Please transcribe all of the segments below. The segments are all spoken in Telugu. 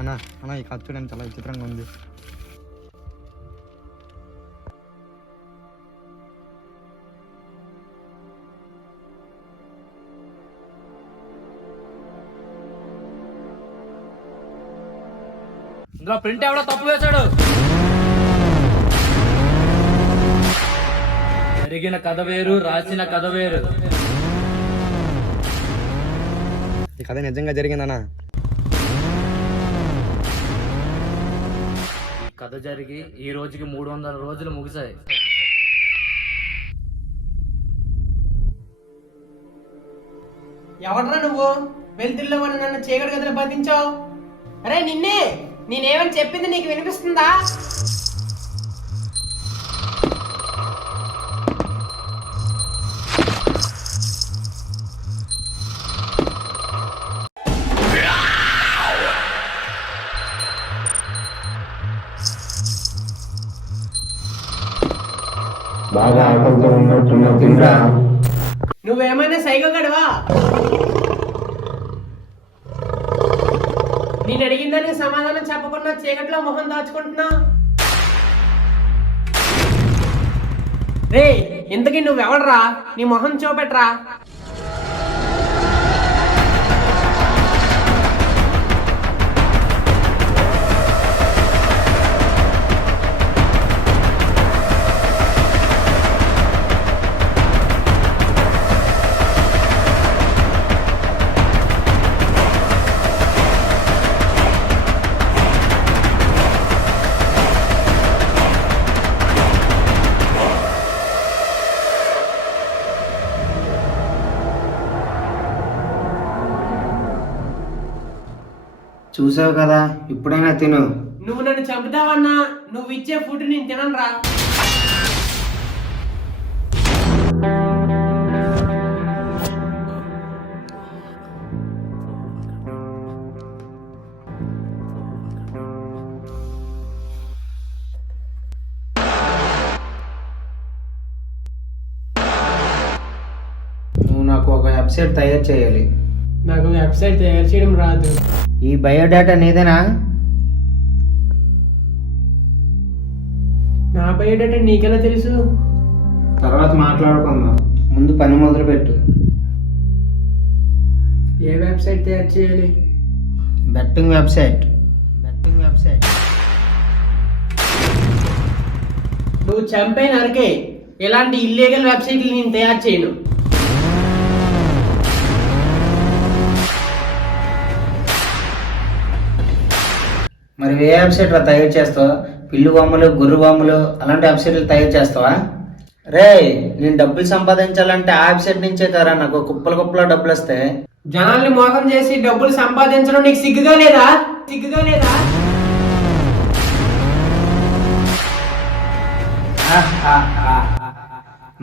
అన్నా అన్న ఈ కథ చూడండి చాలా విచిత్రంగా ఉంది. ఇందులో ప్రింట్ ఎవడో తప్పు వేశాడు. జరిగిన కథ వేరు, రాసిన కథ వేరు. ఈ కథ నిజంగా జరిగిందన్నా. ఈ కథ జరిగి ఈ రోజుకి 300 రోజులు ముగిశాయి. ఎవడ్రా నువ్వు? వెళ్తుల్లో నన్ను చీకటి గదిలో బంధించావు. అరే నిన్నే, నేనేమని చెప్పింది నీకు వినిపిస్తుందా? బాగా ఆకలితో ఉన్నట్టున్నా తిందా? నువ్వేమైనా సైకో గడవా? నేను అడిగిందని సమాధానం చెప్పకుండా చీకట్లో మొహం దాచుకుంటున్నా. రే ఇంతకీ నువ్వెవడరా? నీ మొహం చూపెట్రా. చూసావు కదా, ఇప్పుడైనా తిను. నువ్వు నన్ను చంపుతావన్నా, నువ్వు ఇచ్చే ఫుడ్ నేను తిననురా. నువ్వు నాకు ఒక వెబ్సైట్ తయారు చేయాలి. నాకు వెబ్సైట్ తయారు చేయడం రాదు. ఈ బయోడేటా నీదేనా? నా బయోడేటా నీకెలా తెలుసు? తర్వాత మాట్లాడుకుందాం, ముందు పని మొదలు పెట్టు. ఏ వెబ్సైట్ తయారు చేయాలి? Betting website. నువ్వు చంపే నరకే ఇలాంటి ఇల్లీగల్ వెబ్సైట్లు నేను తయారు చేయను. మరి ఏ వెబ్సైట్ తయారు చేస్తావు? పిల్లు బొమ్మలు, గుర్రు బొమ్మలు అలాంటి వెబ్సైట్లు తయారు చేస్తావా? రే, నేను డబ్బులు సంపాదించాలంటే ఆ వెబ్సైట్ నుంచే కదా నాకు కుప్పలు డబ్బులు వస్తాయి. జనాల్ని మోసం చేసి డబ్బులు సంపాదించడం నీకు సిగ్గుగా లేదా?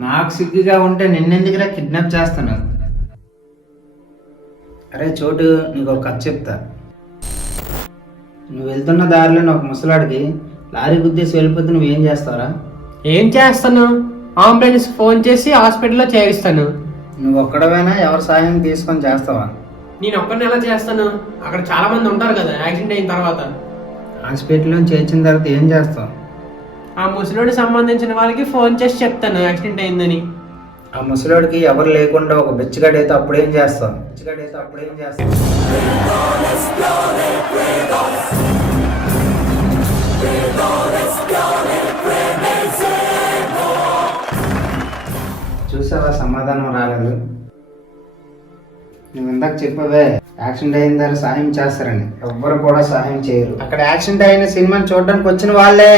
నాకు సిగ్గుగా ఉంటే నిన్నెందుకురా కిడ్నాప్ చేస్తాను? అరే చోటు, నీకు ఒక కథ చెప్తా. నువ్వు వెళ్తున్న దారిలో ఒక ముసలాడికి లారీ గుద్దేసి వెళ్ళిపోతే నువ్వేం చేస్తావరా? ఏం చేస్తాను? అంబులెన్స్ ఫోన్ చేసి హాస్పిటల్లో చేరుస్తాను. నువ్వు ఒక్కడవేనా ఎవరి సాయం తీసుకొని చేస్తావా? నేను ఒక్కడిని ఎలా చేస్తాను? అక్కడ చాలా మంది ఉంటారు కదా యాక్సిడెంట్ అయిన తర్వాత. హాస్పిటల్లో చేర్చిన తర్వాత ఏం చేస్తావు? ఆ ముసలోడికి సంబంధించిన వాళ్ళకి ఫోన్ చేసి చెప్తాను యాక్సిడెంట్ అయిందని. ఆ ముసలోడికి ఎవరు లేకుండా ఒక బిచ్చగాడైతే అప్పుడేం చేస్తావు? చూసావా, సమాధానం రాలేదు. నువ్వు ఇందాక చెప్పవే యాక్సిడెంట్ అయిన దాన్ని సహాయం చేస్తారని. ఎవ్వరు కూడా సహాయం చేయరు. అక్కడ యాక్సిడెంట్ అయిన సినిమాని చూడడానికి వచ్చిన వాళ్ళే.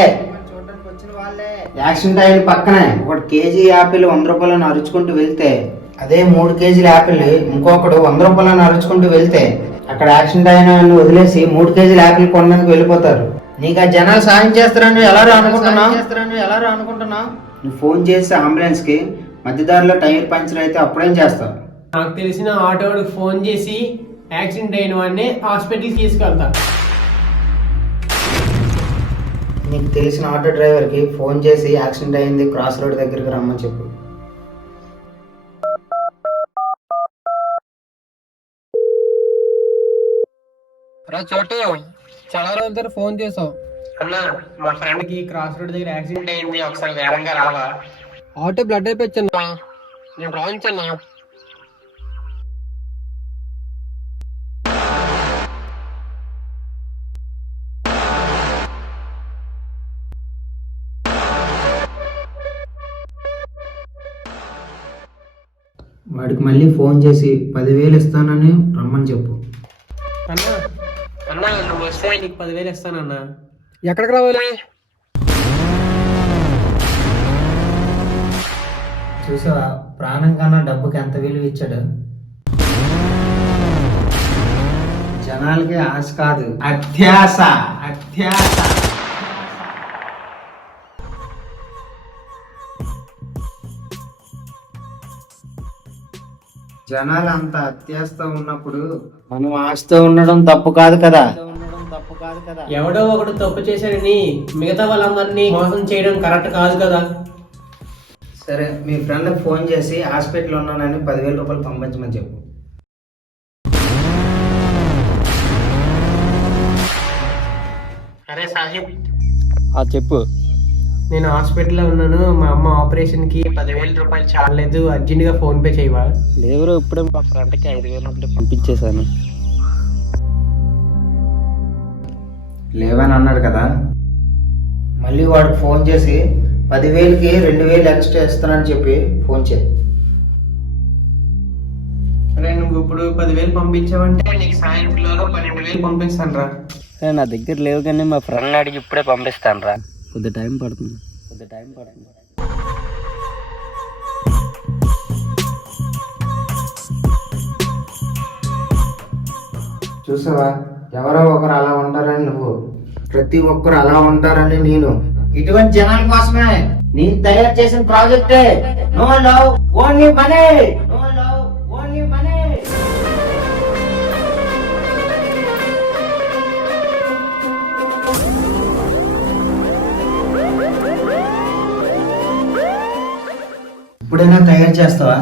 యాక్సిడెంట్ అయిన పక్కనే ఒక కేజీ యాపిల్ 100 రూపాయలను అరుచుకుంటూ వెళ్తే, అదే 3 కేజీల యాపిల్ ఇంకొకడు 100 రూపాయలను అరుచుకుంటూ వెళ్తే, అక్కడ యాక్సిడెంట్ అయిన వాళ్ళు వదిలేసి 3 కేజీల యాపిల్ కొనడానికి వెళ్ళిపోతారు. నీకు ఆ జనాలు సాయం చేస్తారని ఎలా అనుకుంటున్నావు? నువ్వు ఫోన్ చేసి అంబులెన్స్ కి మధ్యదారిలో టైర్ పంచర్ అయితే అప్పుడేం చేస్తావు? నాకు తెలిసిన ఆటోడికి ఫోన్ చేసి యాక్సిడెంట్ అయిన వాడిని హాస్పిటల్కి తీసుకెళ్తా. నీకు తెలిసిన ఆటో డ్రైవర్కి ఫోన్ చేసి యాక్సిడెంట్ అయింది క్రాస్ రోడ్ దగ్గరికి రమ్మని చెప్పు. చోటు చాలా రోజుల ఫోన్ చేసావు. అన్న మా ఫ్రెండ్ కి క్రాస్ రోడ్ దగ్గర యాక్సిడెంట్ అయింది, ఒకసారి వేరంగా రావా? ఆటో బ్లడ్ అయిపోయిందన్నా, నేను రాయించన్నా. వాడికి మళ్ళీ ఫోన్ చేసి 10,000 ఇస్తానని రమ్మని చెప్పు. అన్నా అన్నా నువ్వు వస్తే నీకు 10,000 ఇస్తానన్నా. ఎక్కడికి రావాలి? చూసావా, ప్రాణం కన్నా డబ్బుకి ఎంత విలువ ఇచ్చాడు. జనాలకి ఆశ కాదు, అత్యాశ. అత్యాశ. జనాలు అంత అత్యాశతో ఉన్నప్పుడు మనం ఆశతో ఉండడం తప్పు కాదు కదా. ఎవడో ఒకడు తప్పు చేశాడని మిగతా వాళ్ళందరినీ మోసం చేయడం కరెక్ట్ కాదు కదా. సరే, మీ ఫ్రెండ్కి ఫోన్ చేసి హాస్పిటల్ ఉన్నానని 10,000 రూపాయలు పంపించమని చెప్పు. అరే సాహిబ్, చెప్పు. నేను హాస్పిటల్లో ఉన్నాను, మా అమ్మ ఆపరేషన్ కి 10,000 రూపాయలు చాలలేదు, అర్జెంట్ గా ఫోన్ పే చేయవా? లేవరు, ఇప్పుడే మా ఫ్రెండ్కి 5,000 రూపాయలు పంపించేశాను. లేవని అన్నాడు కదా, మళ్ళీ వాడికి ఫోన్ చేసి 10,000కి 2,000 ఎక్స్ట్రా ఇస్తానని చెప్పి ఫోన్ చేయి. అరే నువ్వు ఇప్పుడు 10,000 పంపించావంటే నీకు సాయంత్రంలో 12,000 పంపిస్తాను రా. నా దగ్గర లేవు కానీ మా ఫ్రెండ్ అడిగి ఇప్పుడే పంపిస్తాను రా. కొద్ది టైం పడుతుంది. చూసావా, ఎవరో ఒకరు అలా ఉంటారని నువ్వు, ప్రతి ఒక్కరు అలా ఉంటారని నేను. ఇటువంటి జనాల కోసమే నేను తయారు చేసిన ప్రాజెక్టే no love only money. No love only money. ఇప్పుడైనా తయారు చేస్తావా?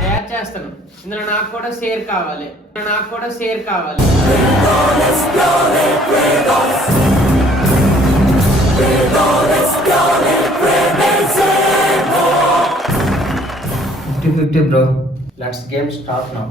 తయారు చేస్తాను. ఇందులో నాకు కూడా షేర్ కావాలి. $50-50 bro. Let's game start now.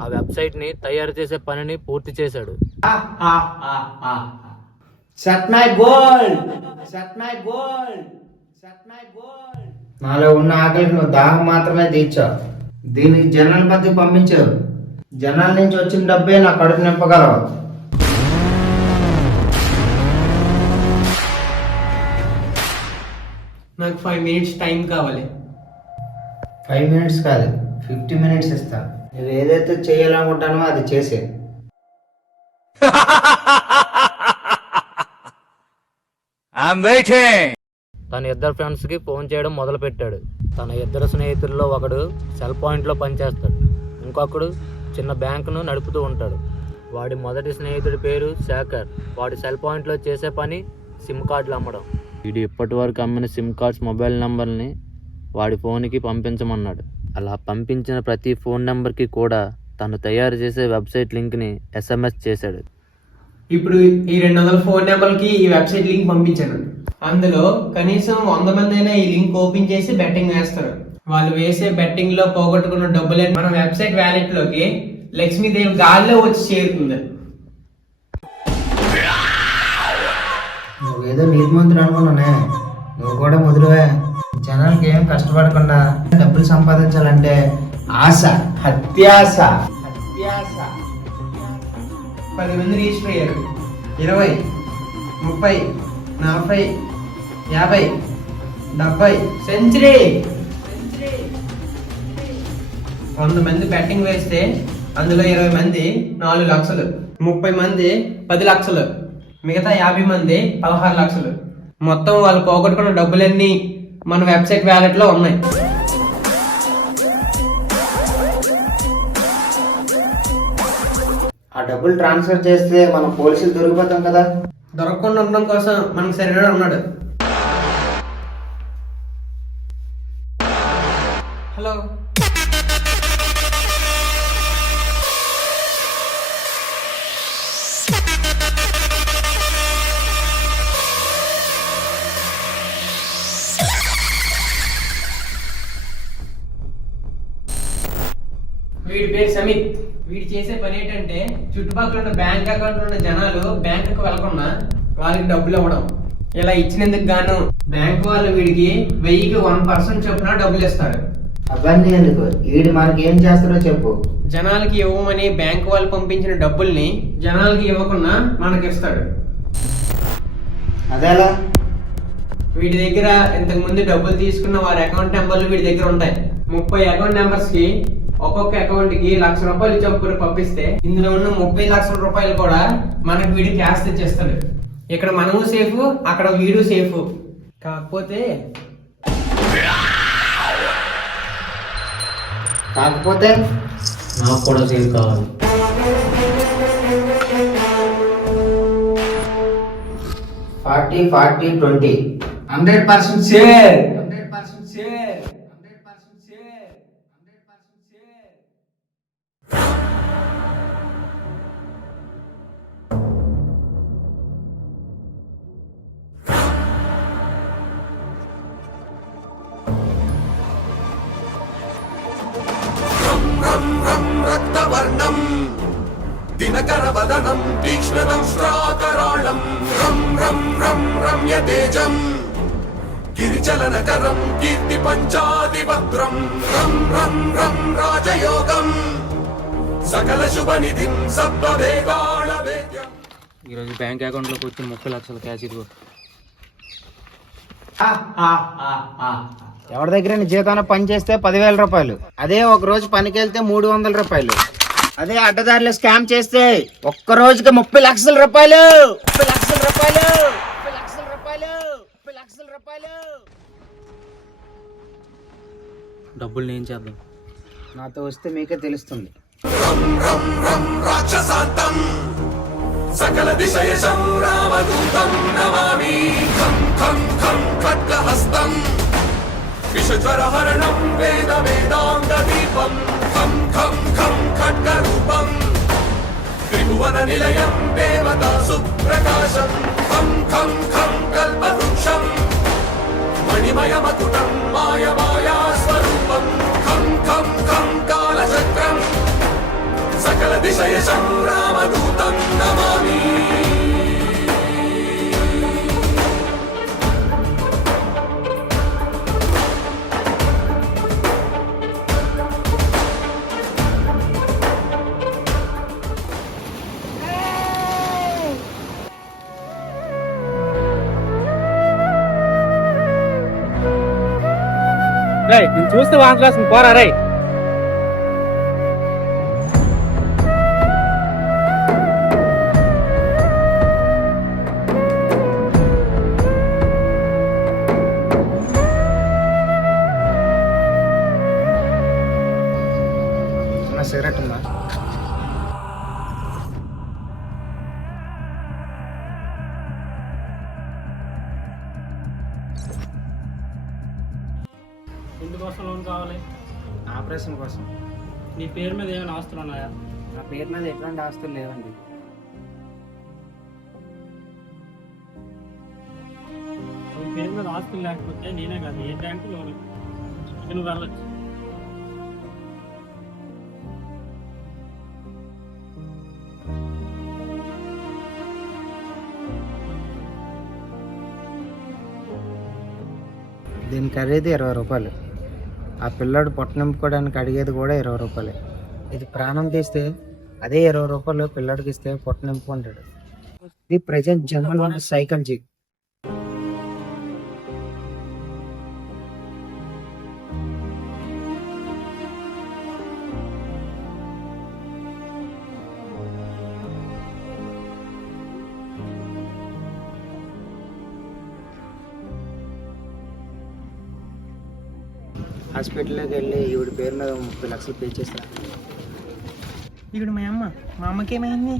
ఆ వెబ్సైట్ ని తయారు చేసే పనిని పూర్తి చేశాడు. Set my goal. నాలో ఉన్న ఆకలికి నువ్వు దాహం మాత్రమే తీర్చావు. దీనికి జనాల మధ్య పంపించావు. జనాల నుంచి వచ్చిన డబ్బే నా కడుపు నింపగలవు. నాకు 5 minutes టైం కావాలి. 5 minutes కాదు, 50 minutes ఇస్తా. నువ్వు ఏదైతే చేయాలనుకుంటానో అది చేసే. తన ఇద్దరు ఫ్రెండ్స్ కి ఫోన్ చేయడం మొదలు పెట్టాడు. తన ఇద్దరు స్నేహితుల్లో ఒకడు సెల్ పాయింట్ లో పనిచేస్తాడు, ఇంకొకడు చిన్న బ్యాంకును నడుపుతూ ఉంటాడు. వాడి మొదటి స్నేహితుడి పేరు శేఖర్. వాడి సెల్ పాయింట్ లో చేసే పని సిమ్ కార్డులు అమ్మడం. వీడు ఇప్పటి వరకు అమ్మిన సిమ్ కార్డ్స్ మొబైల్ నంబర్ని వాడి ఫోన్కి పంపించమన్నాడు. అలా పంపించిన ప్రతి ఫోన్ నెంబర్కి కూడా తను తయారు చేసే వెబ్సైట్ లింక్ని SMS చేశాడు. ఇప్పుడు ఈ 200 ఫోన్ నెంబర్కి ఈ వెబ్సైట్ లింక్ పంపించాను. అందులో కనీసం 100 మంది అయినా ఈ లింక్ ఓపెన్ చేసి బెట్టింగ్ వేస్తారు. వాళ్ళు వేసే బెట్టింగ్ లో పోగొట్టుకున్న డబ్బులే మన వెబ్సైట్ వ్యాలెట్ లోకి లక్ష్మీదేవి గాల్లో వచ్చి చేరుతుంది. నువ్వేదో నీతిమంతుడు అనుకున్నానే, నువ్వు కూడా ముదురువే. జనానికి ఏం కష్టపడకుండా డబ్బులు సంపాదించాలంటే ఆశ, అత్యాశ. 10 మంది రిజిస్టర్ అయ్యారు. 20, 30, 40, 50, 70 సెంచరీ. 100 మంది బెట్టింగ్ వేస్తే అందులో 20 మంది 4 లక్షలు, 30 మంది 10 లక్షలు, మిగతా 50 మంది 16 లక్షలు. మొత్తం వాళ్ళు పోగొట్టుకున్న డబ్బులన్నీ మన వెబ్సైట్ వ్యాలెట్ లో ఉన్నాయి. ఆ డబ్బులు ట్రాన్స్ఫర్ చేస్తే మనం పోలీసులు దొరికిపోతాం కదా. దొరకకుండా ఉండడం కోసం మనకు సరైన ఉన్నాడు. హలో, వీడి పేరు సమిత్. వీడు చేసే పని ఏంటంటే చుట్టుపక్కల ఉన్న బ్యాంక్ అకౌంట్ ఉన్న జనాలు బ్యాంకుకు వెళ్లకుండా వాళ్ళకి డబ్బులు ఇవ్వడం. ఇలా ఇచ్చినందుకు గాను బ్యాంక్ వాళ్ళు వీడికి 1000కి 1% చొప్పున డబ్బులు ఇస్తారు. అవన్నీ ఎందుకు, వీడు మనకి ఏం చేస్తాడో చెప్పు. జనాలకి ఇవ్వమని బ్యాంక్ వాళ్ళు పంపించిన డబ్బుల్ని జనాలకి ఇవ్వకుండా మనకి ఇస్తాడు. అదేలా? వీడి దగ్గర ఇంతకు ముందు డబ్బులు తీసుకున్న వారి అకౌంట్ నెంబర్లు వీడి దగ్గర ఉంటాయి. 30 అకౌంట్ నెంబర్స్ కి ఒక్కొక్క అకౌంట్ కి ₹1,00,000 చొప్పున పంపిస్తే ఇందులో ఉన్న 30 లక్షల రూపాయలు కూడా మనకు వీడి క్యాష్ తెచ్చేస్తాడు. ఇక్కడ మనము సేఫ్, అక్కడ వీడు సేఫ్. కాకపోతే నాకు కూడా సేఫ్ కావాలి. 40, 40, 20 100% షేర్. 100% షేర్. 100% షేర్. 100% షేర్. రక్తవర్ణం దినకరవదనం తీక్ష్ణం శ్రాకరాళం రం రం రం రమ్య తేజం గిరిచలనకరం కీర్తి పంచాదిభద్రం రం రం రం రాజయోగం సకల శుభనిధిం సర్వవేగాళ వేద్యం. ఈరోజు బ్యాంక్ అకౌంట్లోకి వచ్చిన 30 లక్షల క్యాష్ ఇదిగో. ఎవరి దగ్గర జీతాన పని చేస్తే 10,000 రూపాయలు, అదే ఒక రోజు పనికి వెళ్తే 300 రూపాయలు, అదే అడ్డదారులు స్కామ్ చేస్తే ఒక్క రోజుకి 30 లక్షల రూపాయలు. 30 లక్షల రూపాయలు. 30 లక్షల రూపాయలు. 30 లక్షల రూపాయలు. డబ్బులు ఏం చేద్దాం? నాతో వస్తే మీకే తెలుస్తుంది. రం రం రం రాక్షసాంతం సకల దిశయశం రామదూతం నమామి ఖం ఖం ఖం ఖడ్గహస్తం విషజ్వరహరణం వేద వేదాంగ దీపం ఖం ఖం ఖం ఖడ్గరూపం త్రిభువన నిలయం దేవతా సుప్రకాశం ఖం ఖం ఖం కల్పవృక్షం మణిమయమకుటం మాయమాయా స్వరూపం ఖం ఖం ఖం కాలచక్రం సకల దిశయశం రామదూతం నమామి. నేను చూస్తే వాంతులేస్తుంది, పోరా రే. సిగరెట్ ఉందా? ఎందుకోసం లోన్ కావాలి? ఆపరేషన్ కోసం. నీ పేరు మీద ఏమైనా ఆస్తులు ఉన్నాయా? నా పేరు మీద ఎట్లాంటి ఆస్తులు లేవండి. నీ పేరు మీద ఆస్తులు లేకపోతే నేనే కాదు ఏ బ్యాంకు లోన్ నువ్వు వెళ్ళచ్చు. దీని ఖరీదు 20 రూపాయలు. ఆ పిల్లాడు పొట్ట నింపుకోవడానికి అడిగేది కూడా 20 రూపాయలే. ఇది ప్రాణం తీస్తే అదే 20 రూపాయలు పిల్లాడికి ఇస్తే పొట్ట నింపుకుంటాడు. ఇది ప్రజెంట్ జనరల్ ఉన్న సైకాలజీ. హాస్పిటల్లోకి వెళ్ళి ఈవిడ పేరు మీద 30 లక్షలు పే చేస్తా. ఈవిడ మా అమ్మకి ఏమైంది?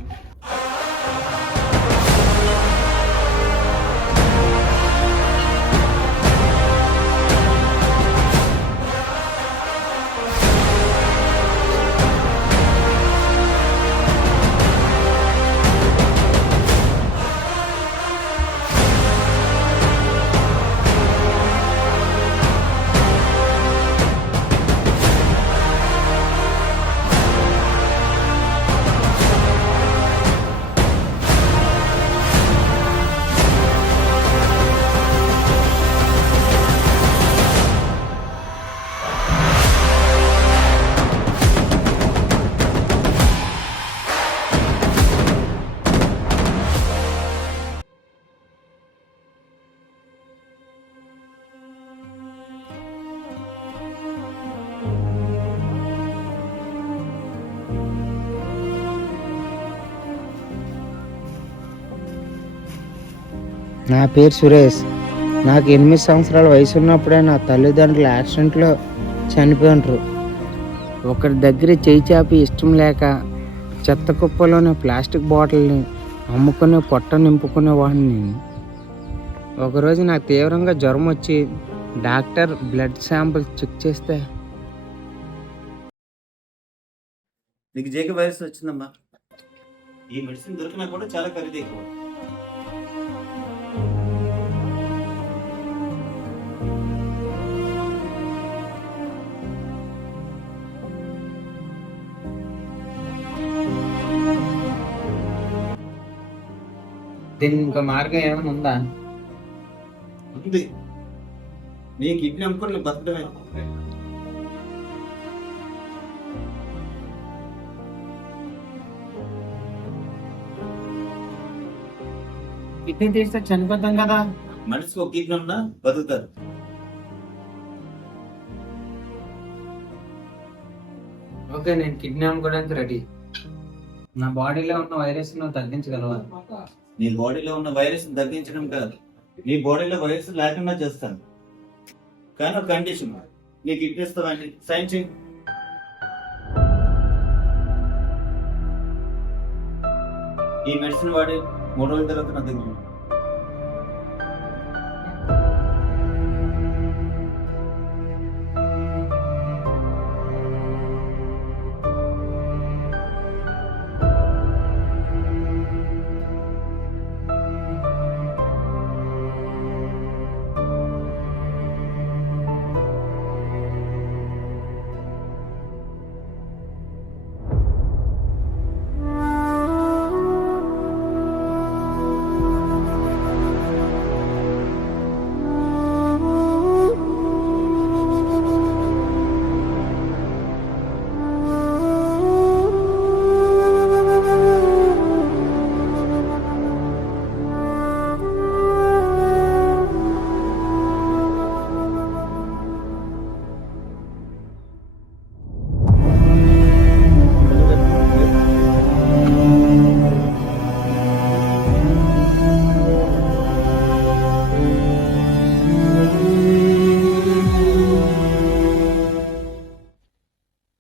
నా పేరు సురేష్. నాకు 8 సంవత్సరాల వయసు ఉన్నప్పుడే నా తల్లిదండ్రులు యాక్సిడెంట్లో చనిపోయినారు. ఒకరి దగ్గర చేయి చాపి ఇష్టం లేక చెత్త కుప్పలోని ప్లాస్టిక్ బాటిల్ని అమ్ముకునే పొట్ట నింపుకునేవాడిని నేను. ఒకరోజు నాకు తీవ్రంగా జ్వరం వచ్చి డాక్టర్ బ్లడ్ శాంపుల్ చెక్ చేస్తే నీకు జేకే వైరస్ వచ్చిందమ్మా. ఈ మెడిసిన్ దొరికినా కూడా చాలా ఖరీదు ఎక్కువ. దీనికి ఇంకా మార్గం ఏమైనా ఉందా? ఉంది. నీ కిడ్నీ అమ్ముకొని బతకడమే. కిడ్నీ తీస్తే చనిపోతాం కదా. మనిషికి ఒక కిడ్నీ ఉన్నా బతుకుతారు. ఓకే, నేను కిడ్నీ అమ్ముకోవడానికి రెడీ. నా బాడీలో ఉన్న వైరస్ ను తగ్గించగలవా? నీ బాడీలో ఉన్న వైరస్ తగ్గించడం కాదు, నీ బాడీలో వైరస్ లేకుండా చేస్తాను. కానీ ఒక కండిషన్, నీ కిడ్నీ ఇస్తామండి, సైన్ చేయి. ఈ మెడిసిన్ వాడి 3 రోజుల తర్వాత నా దగ్గర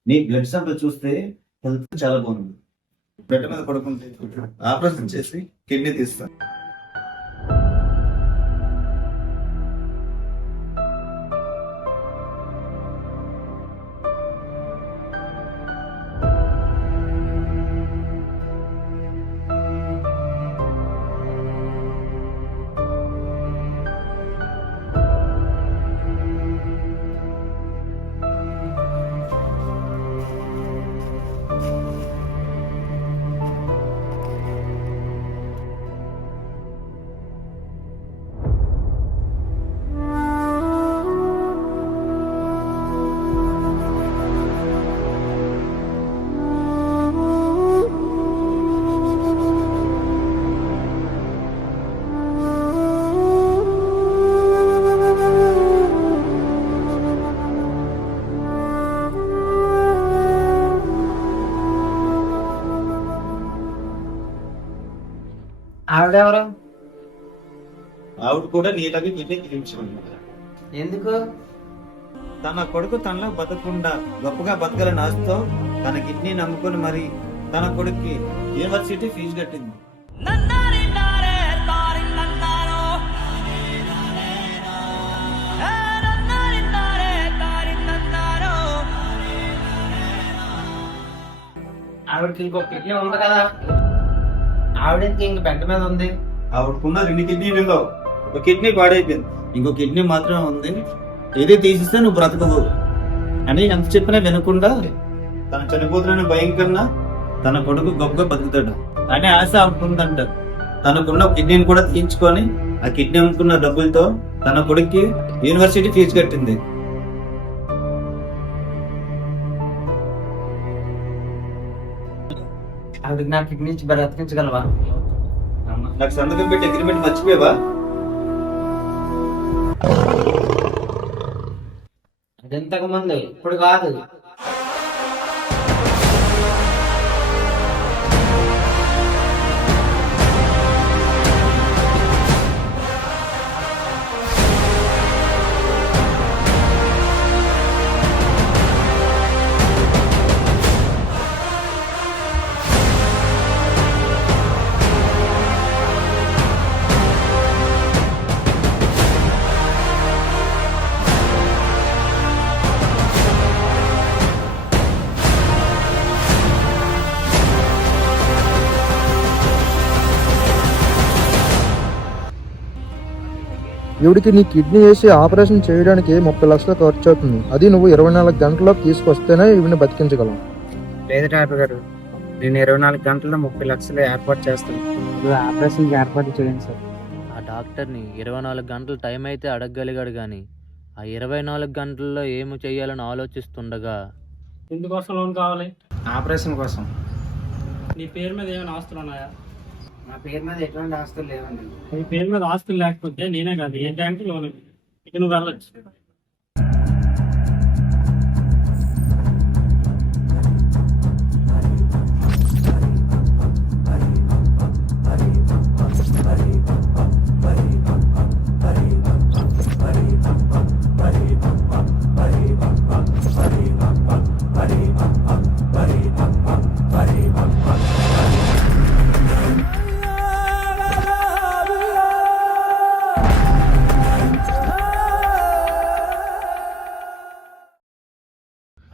నీ బ్లడ్ శాంపుల్ చూస్తే హెల్త్ చాలా బాగుంది. బెడ్ మీద పడుకుంటే ఆపరేషన్ చేసి కిడ్నీ తీస్తాను. ఆవిడెవరు? ఆవిడ కూడా నీలాగే కిడ్నీ తీయించుకుంది. ఎందుకు? తన కొడుకు తనలో బతకకుండా గొప్పగా బతకాలని ఆశతో తన కిడ్నీ నమ్ముకుని మరి తన కొడుక్కి యూనివర్సిటీ ఫీజు కట్టింది. ఆవిడకి ఇంకో కిడ్నీ ఉంది కదా, ఆవిడకి ఇంక బెడ్ మీద ఉంది. ఆవిడకున్న 2 కిడ్నీలలో ఒక కిడ్నీ పాడైపోయింది, ఇంకో కిడ్నీ మాత్రమే ఉంది. ఏది తీసిస్తే నువ్వు బ్రతకవు అని ఎంత చెప్పినా వినకుండా తన చనిపోతున్న భయం కన్నా తన కొడుకు గొప్పగా బతుకుతాడు అనే ఆశ ఆవుకుందంట. తనకున్న కిడ్నీని కూడా తీయించుకొని ఆ కిడ్నీ అమ్ముకున్న డబ్బులతో తన కొడుక్కి యూనివర్సిటీ ఫీజు కట్టింది. ఆవిడకి నా కిడ్నీ ఇచ్చి బ్రతికించగలవా? నాకు సంతకం పెట్టి అగ్రిమెంట్ మర్చిపోయావా? అది ఇంతకు ముందు, ఇప్పుడు కాదు. ఈవిడికి నీ కిడ్నీ వేసి ఆపరేషన్ చేయడానికి 30 లక్షలు ఖర్చు అవుతుంది. అది నువ్వు 24 గంటల్లో తీసుకొస్తేనే ఈవిని బతికించగలవు. లేదు డాక్టర్ గారు, నేను 24 గంటల్లో 30 లక్షలు ఏర్పాటు చేస్తాను. ఆపరేషన్కి ఏర్పాటు చేయండి సార్. ఆ డాక్టర్ని 24 గంటలు టైం అయితే అడగగలిగాడు కానీ ఆ 24 గంటల్లో ఏమి చెయ్యాలని ఆలోచిస్తుండగా ఎందుకోసం లోన్ కావాలి? ఆపరేషన్ కోసం. నీ పేరు మీద ఏమైనా ఆస్తులు ఉన్నాయా? నా పేరు మీద ఎటువంటి ఆస్తులు లేవండి. నీ పేరు మీద ఆస్తులు లేకపోతే నేనే కాదు ఏ బ్యాంకు లోన్ ఇక నువ్వు వెళ్ళొచ్చు.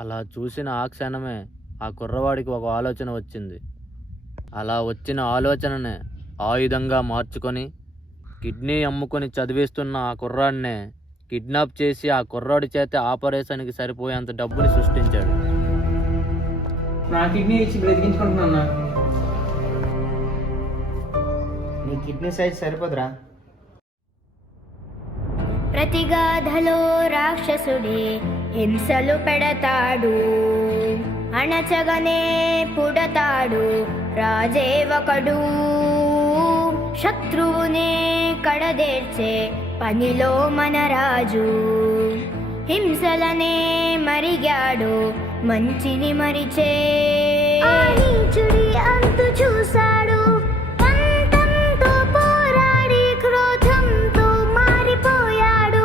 అలా చూసిన ఆ క్షణమే ఆ కుర్రవాడికి ఒక ఆలోచన వచ్చింది. అలా వచ్చిన ఆలోచననే ఆయుధంగా మార్చుకొని కిడ్నీ అమ్ముకొని చదివిస్తున్న ఆ కుర్రాడినే కిడ్నాప్ చేసి ఆ కుర్రాడి చేత ఆపరేషన్కి సరిపోయేంత డబ్బుని సృష్టించాడు. నా కిడ్నీ ఇచ్చి బ్రతికించుకుంటున్నా. నీ కిడ్నీ సైజ్ సరిపోదురా? ప్రతిగాధలో రాక్షసుడే హింసలు పెడతాడు, అణచగనే పుడతాడు రాజే ఒకడు. శత్రువునే కడదేర్చే పనిలో మన రాజు, హింసలనే మరిగాడు మంచిని మరిచే. నీచుడి అంతు చూశాడు, పంతంతో పోరాడి క్రోధంతో మారిపోయాడు.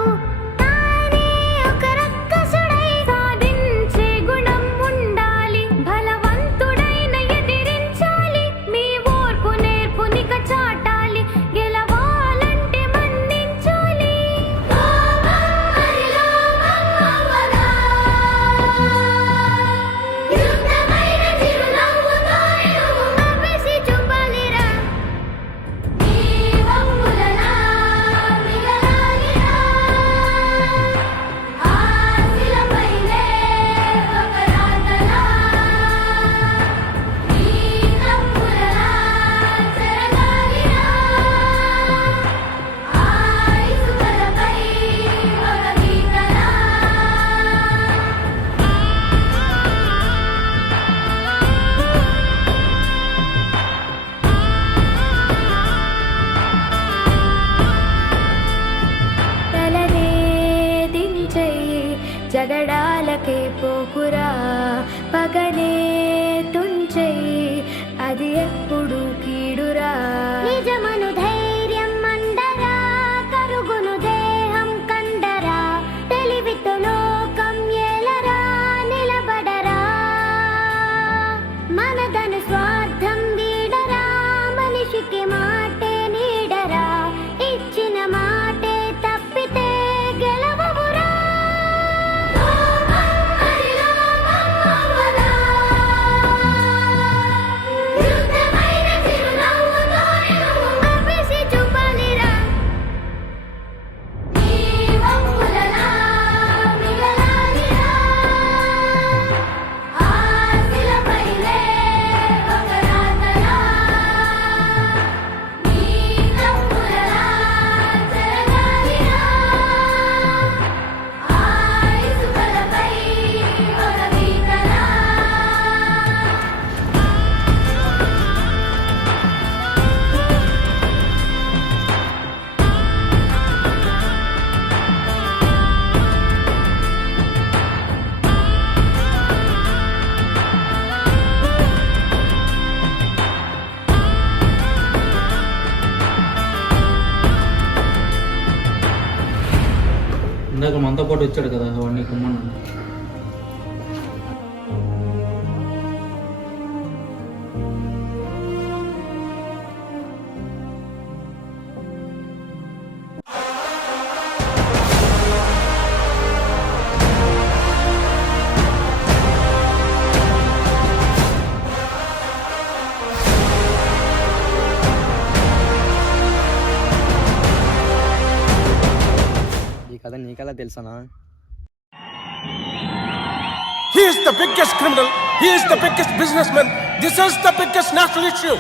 తానే ఒక రక్కసుడై సాధించే గుణం ఉండాలి, బలవంతుడైన ఎదిరించాలి. మీ ఓర్పు నేర్పునిక చాటాలి, గెలవాలంటే మన్నించాలి. యుద్ధమైన చిరునవ్వుతో నవ్వేసి చూపాలిరా. నీ హంగులనా మిగలాలిరా, ఆశలపైనే ఒక రాతలా. నీ హంగులనా చెరగాలిరా, ఆయుసులపై ఒక గీతలా. తలనే దించెయ్యి జగడాలకే పోకురా, పగనే తుంచెయ్యి అది ఎప్పుడు కీడురా. నిజమను ఇందాక మనతో పాటు వచ్చాడు కదా వాడిని కుమ్మన్నా. ఈ కథ నీకలా తెలుసానా? He is the biggest criminal. He is the biggest businessman. This is the biggest national issue.